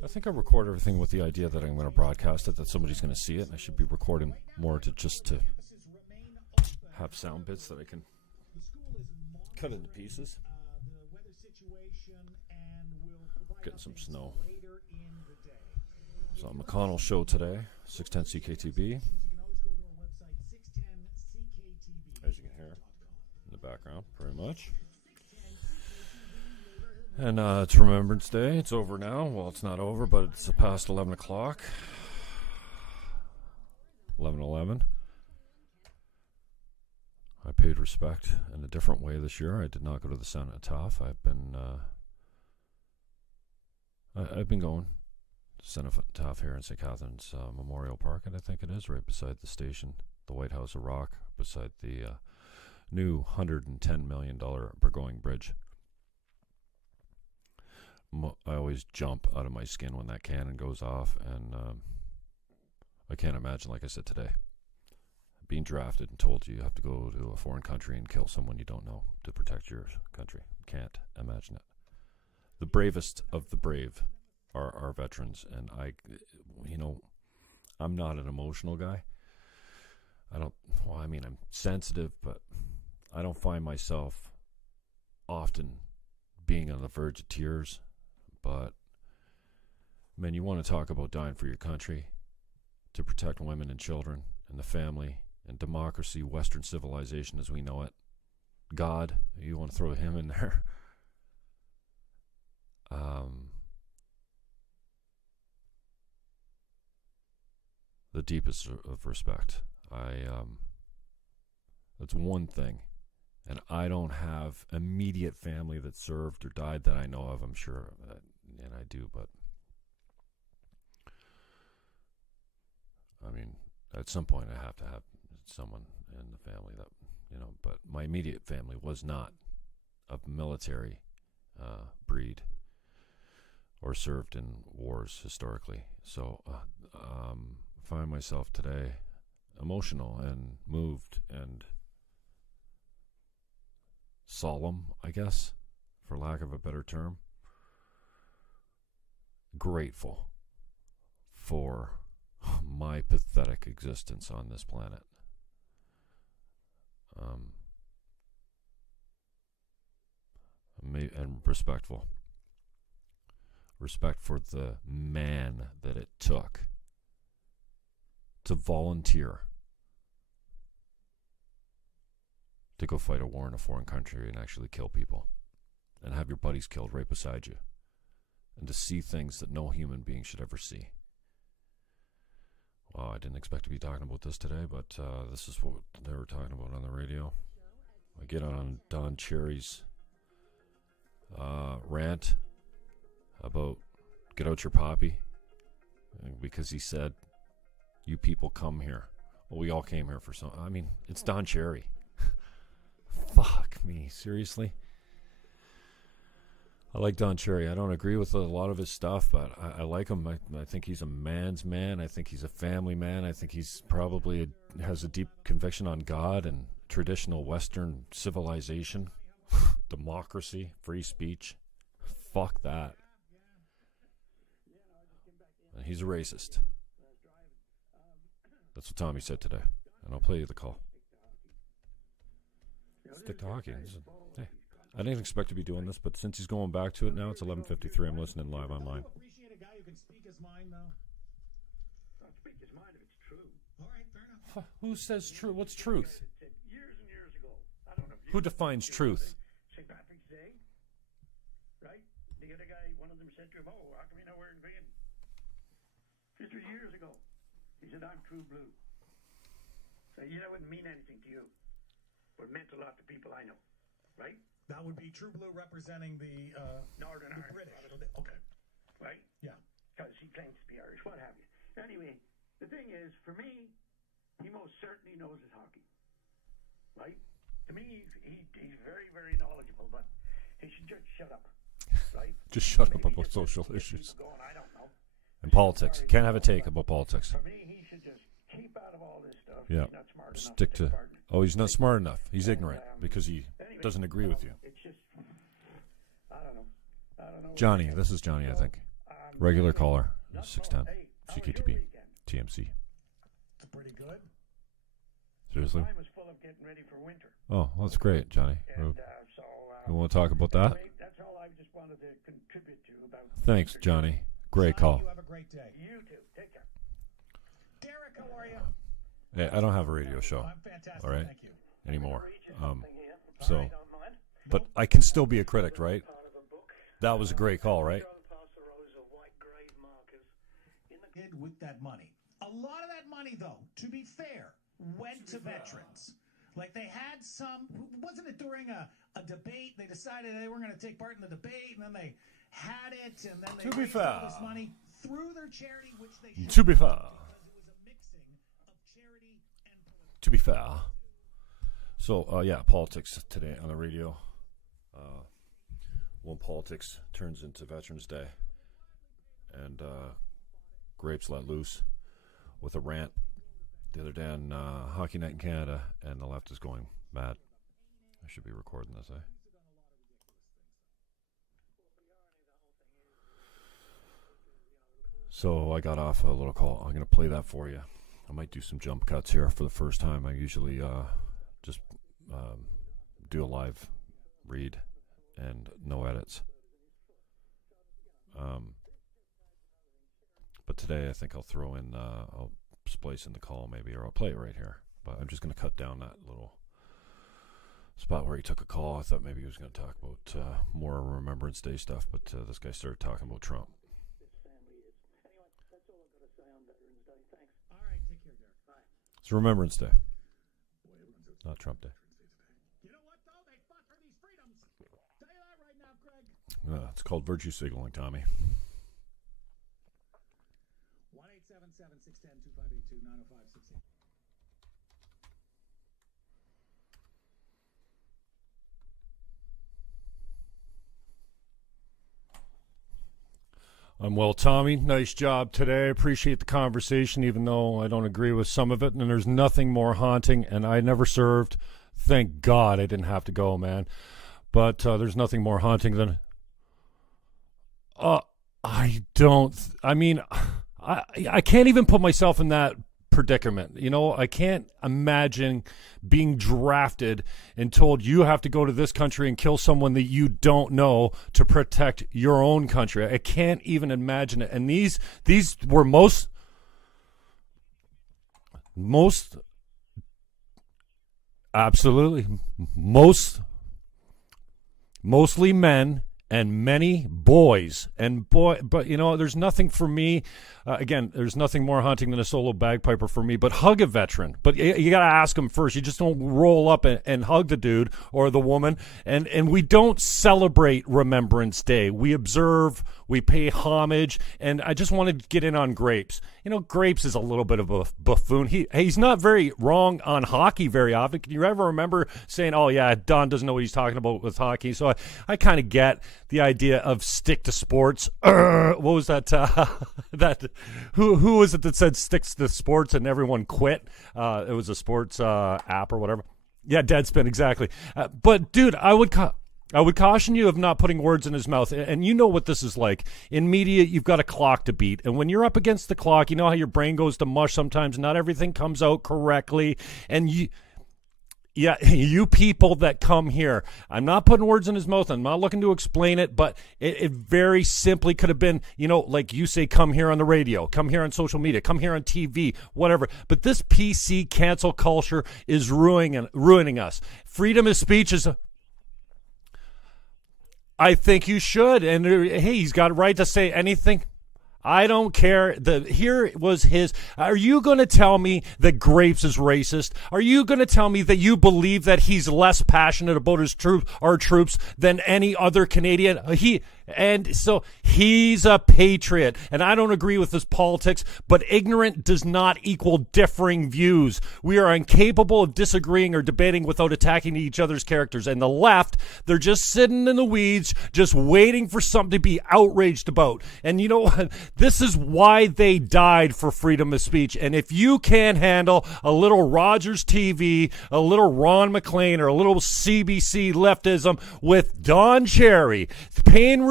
I think I record everything with the idea that I'm going to broadcast it, that somebody's going to see it, and I should be recording more to have sound bits that I can cut into pieces. Getting some snow. So McConnell Show today, 610 CKTB. As you can hear in the background, pretty much. And it's Remembrance Day. It's over now. Well, it's not over, but it's past 11 o'clock. 11:11. I paid respect in a different way this year. I did not go to the Cenotaph. I've been going to Cenotaph here in St. Catharines Memorial Park, and I think it is right beside the station, the White House of Rock, beside the new $110 million Burgoyne Bridge. I always jump out of my skin when that cannon goes off, and I can't imagine, like I said today, being drafted and told you have to go to a foreign country and kill someone you don't know to protect your country. Can't imagine it. The bravest of the brave are our veterans, and I'm not an emotional guy. I'm sensitive, but I don't find myself often being on the verge of tears. But, man, you want to talk about dying for your country, to protect women and children and the family and democracy, Western civilization as we know it. God, you want to throw him in there. The deepest of respect. That's one thing. And I don't have immediate family that served or died that I know of, I'm sure, and I do, but at some point I have to have someone in the family that, but my immediate family was not of military breed or served in wars historically. So I find myself today emotional and moved and solemn, I guess, for lack of a better term. Grateful for my pathetic existence on this planet. And respectful. Respect for the man that it took to volunteer to go fight a war in a foreign country and actually kill people and have your buddies killed right beside you, and to see things that no human being should ever see. Wow, I didn't expect to be talking about this today, but this is what they were talking about on the radio. I get on Don Cherry's rant about get out your poppy, because he said, you people come here. Well, we all came here for it's Don Cherry. Fuck me, seriously? I like Don Cherry. I don't agree with a lot of his stuff, but I like him. I think he's a man's man. I think he's a family man. I think he's probably has a deep conviction on God and traditional Western civilization, democracy, free speech. Fuck that. And he's a racist. That's what Tommy said today. And I'll play you the call. Stick to hockey. Hey, I didn't expect to be doing this, but since he's going back to it now, it's 11:53. I'm listening live online. Appreciate a guy who can speak his mind, though. I'll speak his mind if it's true. All right, fair enough. Who says true? What's truth? Years and years ago. I don't know if you Who defines truth? St. Patrick's Day, right? The other guy, one of them said to him, "Oh, how come you're not wearing green?" This was years ago. He said, "I'm true blue." So that wouldn't mean anything to you, but it meant a lot to people I know, right? That would be True Blue representing the Northern Irish. British. Okay. Right? Yeah. Because he claims to be Irish, what have you. Anyway, the thing is, for me, he most certainly knows his hockey. Right? To me, he's very, very knowledgeable, but he should just shut up. Right? Just shut up about social issues. Going, I don't know. And politics. Can't have a take about politics. For me, he should just keep out of all this stuff. Yeah. He's not smart enough Stick to... Oh, he's not smart enough. He's ignorant because he doesn't agree with you. It's just... I don't know. Johnny. This is Johnny, I think. Regular caller, Not 610. Hey, how was your CKTB. weekend? TMC. It's pretty good. Seriously? Mine was full of getting ready for winter. Oh, well, that's great, Johnny. And so You want to talk about that? that's all I just wanted to contribute to about. Thanks, Johnny. Great Johnny, call. You have a great day. You too. Take care. Derek, how are you? Hey, I don't have a radio show I'm fantastic. All right. Thank you. anymore. All So, right, don't mind. but I can still be a critic, right? That was a great call, right? Did with that money. A lot of that money, though, to be fair, went to veterans. Like they had some, wasn't it during a debate? They decided they weren't going to take part in the debate, and then they had it, and then they To be raised fair. all this money through their charity, which they should To be fair. because it was a mixing of charity and political. To be fair. So, yeah, politics today on the radio. When politics turns into Veterans Day and Grapes let loose with a rant the other day on Hockey Night in Canada, and the left is going mad. I should be recording this, eh? So I got off a little call. I'm going to play that for you. I might do some jump cuts here for the first time. I usually just do a live read and no edits. But today I think I'll throw in, I'll splice in the call maybe, or I'll play it right here. But I'm just going to cut down that little spot where he took a call. I thought maybe he was going to talk about more Remembrance Day stuff, but this guy started talking about Trump. All right, take care, Derek. Bye. It's Remembrance Day, not Trump Day. You know what, though? They fought for these freedoms. Tell you that right now, Craig. It's called virtue signaling, Tommy. 1-877-610-2582-905-68. I'm well, Tommy. Nice job today. I appreciate the conversation, even though I don't agree with some of it. And there's nothing more haunting, and I never served. Thank God I didn't have to go, man. But there's nothing more haunting than... I can't even put myself in that predicament. You know, I can't imagine being drafted and told you have to go to this country and kill someone that you don't know to protect your own country. I can't even imagine it. And these were mostly men and many boys. But you know, there's nothing for me. Again, there's nothing more haunting than a solo bagpiper for me. But hug a veteran. But you got to ask him first. You just don't roll up and hug the dude or the woman. And we don't celebrate Remembrance Day. We observe. We pay homage. And I just wanted to get in on Grapes. You know, Grapes is a little bit of a buffoon. He's not very wrong on hockey very often. Can you ever remember saying, "Oh yeah, Don doesn't know what he's talking about with hockey"? So I kind of get the idea of stick to sports. What was that? Who was it that said sticks to sports and everyone quit? It was a sports app or whatever. Yeah, Deadspin, exactly. But dude, I would caution you of not putting words in his mouth. And you know what this is like. In media, you've got a clock to beat. And when you're up against the clock, you know how your brain goes to mush sometimes. Not everything comes out correctly. And you people that come here, I'm not putting words in his mouth. I'm not looking to explain it, but it very simply could have been, you know, like you say, come here on the radio, come here on social media, come here on TV, whatever. But this PC cancel culture is ruining us. Freedom of speech is... I think you should. And hey, he's got a right to say anything. I don't care. Here was his. Are you going to tell me that Grapes is racist? Are you going to tell me that you believe that he's less passionate about our troops than any other Canadian? And so he's a patriot, and I don't agree with his politics, but ignorant does not equal differing views. We are incapable of disagreeing or debating without attacking each other's characters. And the left, they're just sitting in the weeds, just waiting for something to be outraged about. And you know what? This is why they died for freedom of speech. And if you can't handle a little Rogers TV, a little Ron McLean, or a little CBC leftism with Don Cherry paying respect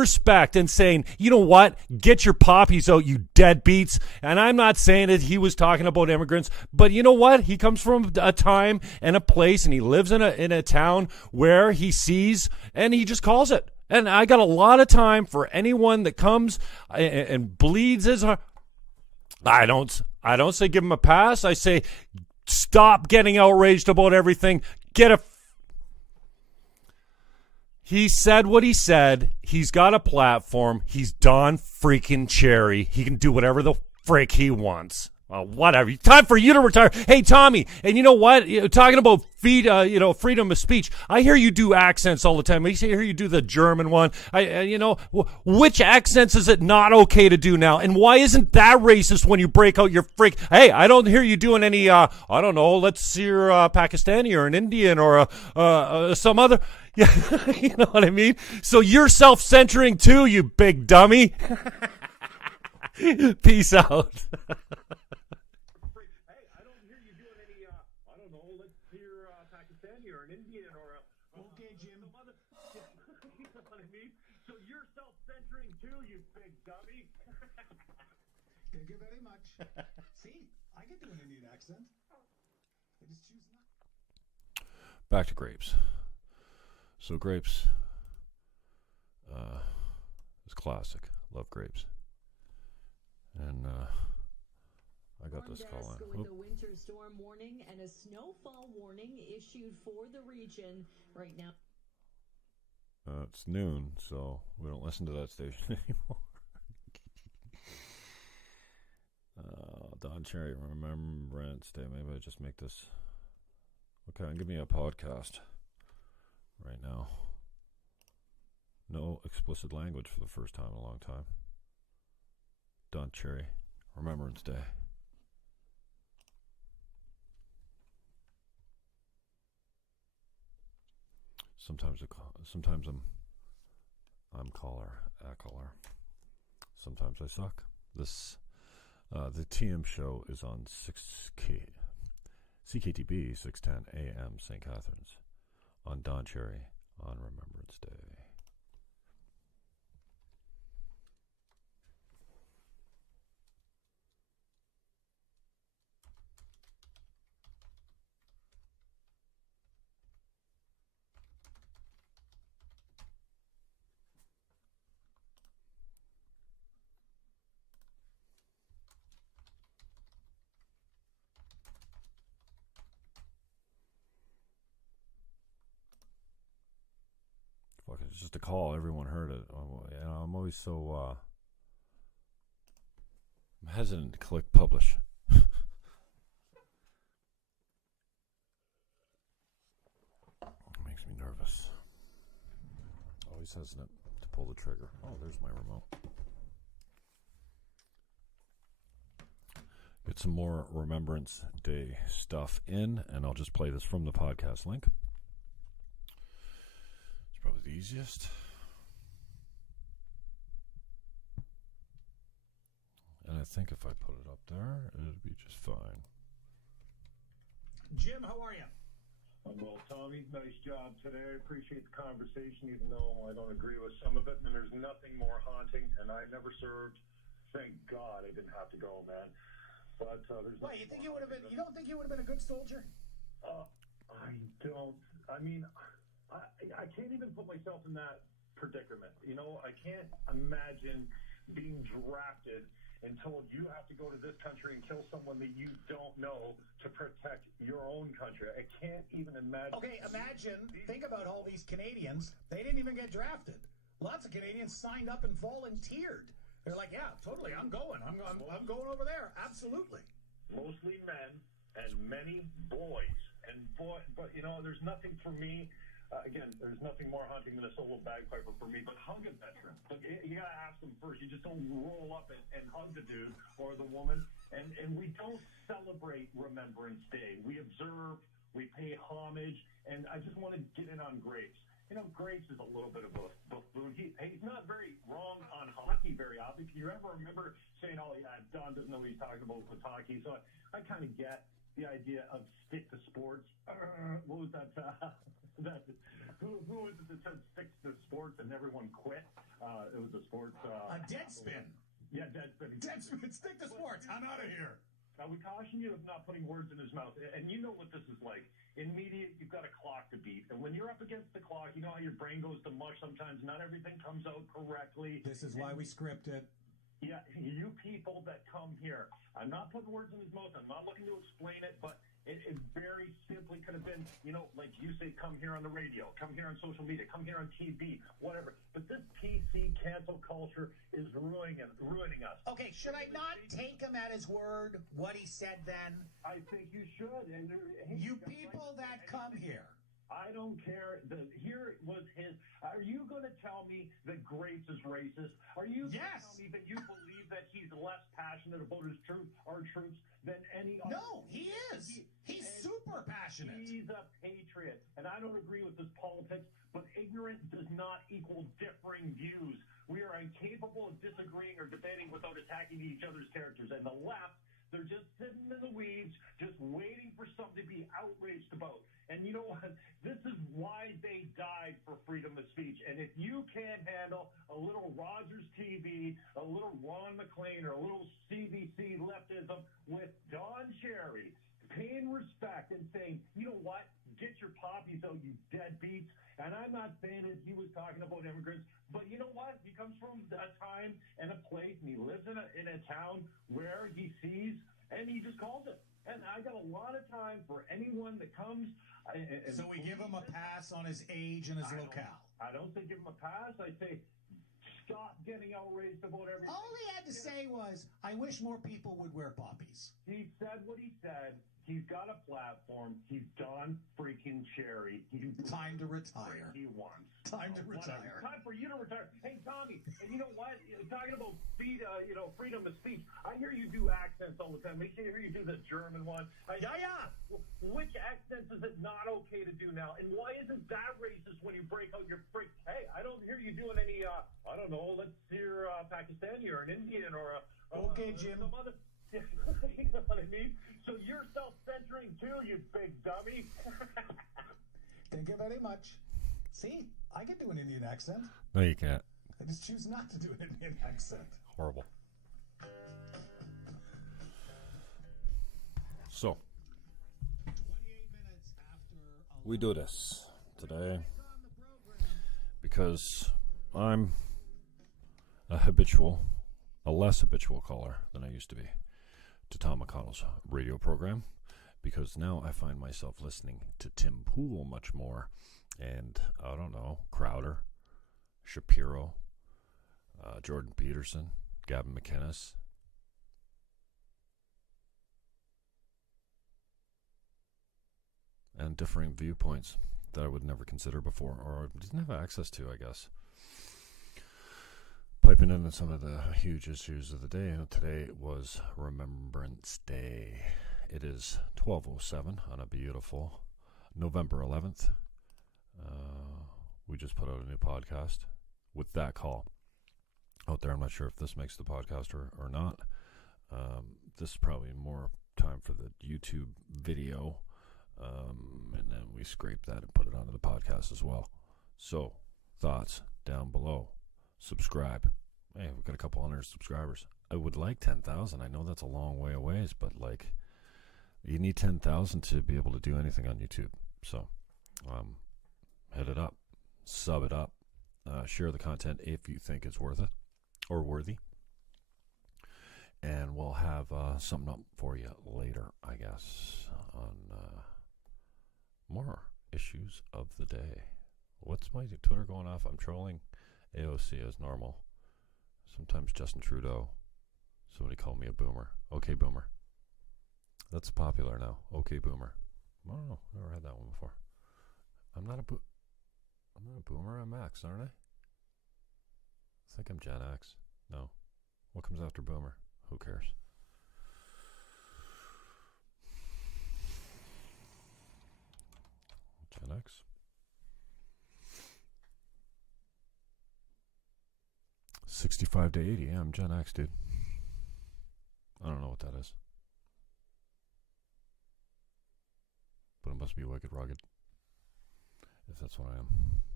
respect and saying, you know what, get your poppies out, you deadbeats. And I'm not saying that he was talking about immigrants, but you know what? He comes from a time and a place, and he lives in a town where he sees, and he just calls it. And I got a lot of time for anyone that comes and bleeds his heart. I don't say give him a pass. I say stop getting outraged about everything. He said what he said. He's got a platform. He's Don freaking Cherry. He can do whatever the frick he wants. Well, whatever. Time for you to retire. Hey, Tommy, and you know what? Talking about freedom of speech. I hear you do accents all the time. I hear you do the German one. Which accents is it not okay to do now? And why isn't that racist when you break out your freak? Hey, I don't hear you doing any, I don't know, let's hear Pakistani or an Indian or some other. Yeah, you know what I mean? So you're self-centering too, you big dummy. Peace out. Okay, Jim. You know what I mean? So you're self-centering too, you big dummy. Thank you very much. See, I can do an Indian accent. I just choose not. Back to grapes. So grapes is classic. Love grapes. And I got this call in. With a winter storm warning and a snowfall warning issued for the region right now. It's noon, so we don't listen to that station anymore. Don Cherry, Remembrance Day. Maybe I just make this. Okay, give me a podcast right now. No explicit language for the first time in a long time. Don Cherry, Remembrance Day. Sometimes I'm caller, a caller. Sometimes I suck. This the TM show is on CKTB 610 AM St. Catharines on Don Cherry on Remembrance Day. It's just a call. Everyone heard it. I'm always so I'm hesitant to click publish. It makes me nervous. Always hesitant to pull the trigger. Oh, there's my remote. Get some more Remembrance Day stuff in, and I'll just play this from the podcast link. Probably the easiest. And I think if I put it up there, it'd be just fine. Jim, how are you? I'm well, Tommy. Nice job today. I appreciate the conversation, even though I don't agree with some of it. And there's nothing more haunting. And I never served. Thank God I didn't have to go, man. But there's. Why, you think you would have been? You don't think you would have been a good soldier? I don't. I mean. I can't even put myself in that predicament. You know, I can't imagine being drafted and told you have to go to this country and kill someone that you don't know to protect your own country. I can't even imagine. Okay, think about all these Canadians. They didn't even get drafted. Lots of Canadians signed up and volunteered. They're like, yeah, totally, I'm going. I'm going over there. Absolutely. Mostly men and many boys. But you know, there's nothing for me. Again, there's nothing more haunting than a solo bagpiper for me, but hug a veteran. But you got to ask them first. You just don't roll up and hug the dude or the woman. And we don't celebrate Remembrance Day. We observe, we pay homage, and I just want to get in on Graves. You know, Graves is a little bit of a buffoon. He's not very wrong on hockey very often. Can you ever remember saying, oh, yeah, Don doesn't know what he's talking about with hockey? So I kind of get the idea of stick to sports. What was that? Who was it that said stick to sports and everyone quit? It was a sports. Deadspin. Yeah, Deadspin. Deadspin. Stick to sports. I'm out of here. We caution you of not putting words in his mouth. And you know what this is like. In media, you've got a clock to beat. And when you're up against the clock, you know how your brain goes to mush sometimes. Not everything comes out correctly. This is why we script it. Yeah, you people that come here. I'm not putting words in his mouth. I'm not looking to explain it, but it very simply could have been, like you say, come here on the radio, come here on social media, come here on TV, whatever. But this PC cancel culture is ruining us. Okay, should I not take him at his word, what he said then? I think you should. And you people that come here. I don't care. Here was his. Are you going to tell me that Grace is racist? Are you going to tell me that you believe that he's less passionate about our troops than any other? No, he is. He's super passionate. He's a patriot. And I don't agree with his politics, but ignorant does not equal differing views. We are incapable of disagreeing or debating without attacking each other's characters. And the left, they're just sitting in the weeds, just waiting for something to be outraged about. And you know what? This is why they died for freedom of speech. And if you can't handle a little Rogers TV, a little Ron McLean, or a little CBC leftism with Don Cherry paying respect and saying, you know what? Get your poppies out, you deadbeats. And I'm not saying that he was talking about immigrants, but you know what? He comes from a time and a place, and he lives in a town where he sees, and he just calls it. And I got a lot of time for anyone that comes. So we give him a pass on his age and his locale. I don't say give him a pass. I say stop getting outraged about everything. All he had to say was, I wish more people would wear poppies. He said what he said. He's got a platform. He's Don freaking Cherry. Time to retire. He wants. Time to retire. Time for you to retire. Hey, Tommy, and you know what? Talking about freedom of speech, I hear you do accents all the time. I hear you do the German one. Yeah. Which accents is it not okay to do now? And why isn't that racist when you break out your freak? Hey, I don't hear you doing any, I don't know, let's hear Pakistani or an Indian or a... Okay, Jim. Some other... You know what I mean? So you're self-censoring too, you big dummy. Thank you very much. See, I can do an Indian accent. No, you can't. I just choose not to do an Indian accent. Horrible. So, 28 minutes after we do this today because I'm a less habitual caller than I used to be to Tom McConnell's radio program, because now I find myself listening to Tim Pool much more, and I don't know, Crowder, Shapiro, Jordan Peterson, Gavin McInnes, and differing viewpoints that I would never consider before, or didn't have access to, I guess. Piping in some of the huge issues of the day. Today was Remembrance Day. It is 12:07 on a beautiful November 11th. We just put out a new podcast with that call out there. I'm not sure if this makes the podcast or not. This is probably more time for the YouTube video. And then we scrape that and put it onto the podcast as well. So, thoughts down below. Subscribe. Hey, we've got a couple hundred subscribers. I would like 10,000. I know that's a long way away, but you need 10,000 to be able to do anything on YouTube. So, hit it up, sub it up, share the content if you think it's worth it or worthy, and we'll have something up for you later, I guess, on more issues of the day. What's my Twitter going off? I'm trolling AOC as normal. Sometimes Justin Trudeau. Somebody called me a boomer. Okay, boomer. That's popular now. Okay, boomer. I don't know. I've never had that one before. I'm not a boomer. I'm X, aren't I? I think I'm Gen X. No. What comes after boomer? Who cares? Gen X. 65 to 80. Yeah, I'm Gen X, dude. I don't know what that is. But it must be wicked rugged. if that's what I am.